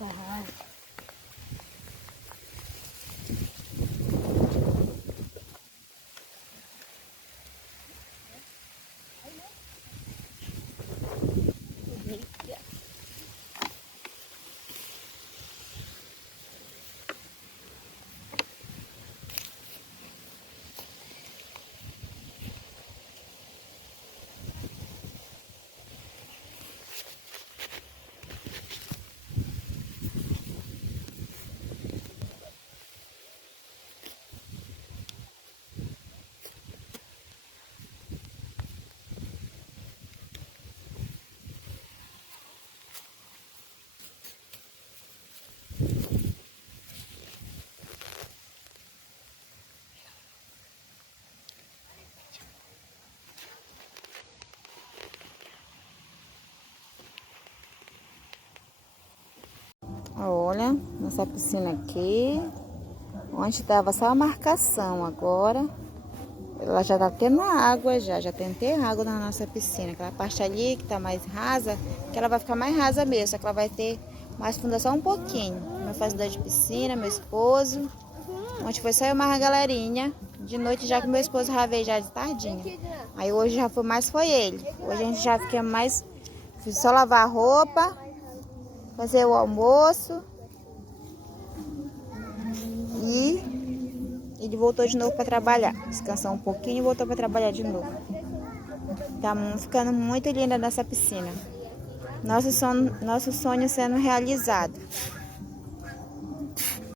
Aham. Olha, nossa piscina aqui, onde estava só a marcação, agora ela já tá tendo água, já tem até água na nossa piscina. Aquela parte ali que tá mais rasa, que ela vai ficar mais rasa mesmo, só que ela vai ter mais fundação um pouquinho. Meu fazedor de piscina, meu esposo, ontem foi só eu mais a galerinha, de noite já que meu esposo já veio já de tardinha. Aí hoje já foi mais foi ele, hoje a gente já fica mais, só lavar a roupa, fazer o almoço. E ele voltou de novo para trabalhar. Descansou um pouquinho e voltou para trabalhar de novo. Tá ficando muito linda nessa piscina. Nosso sonho sendo realizado.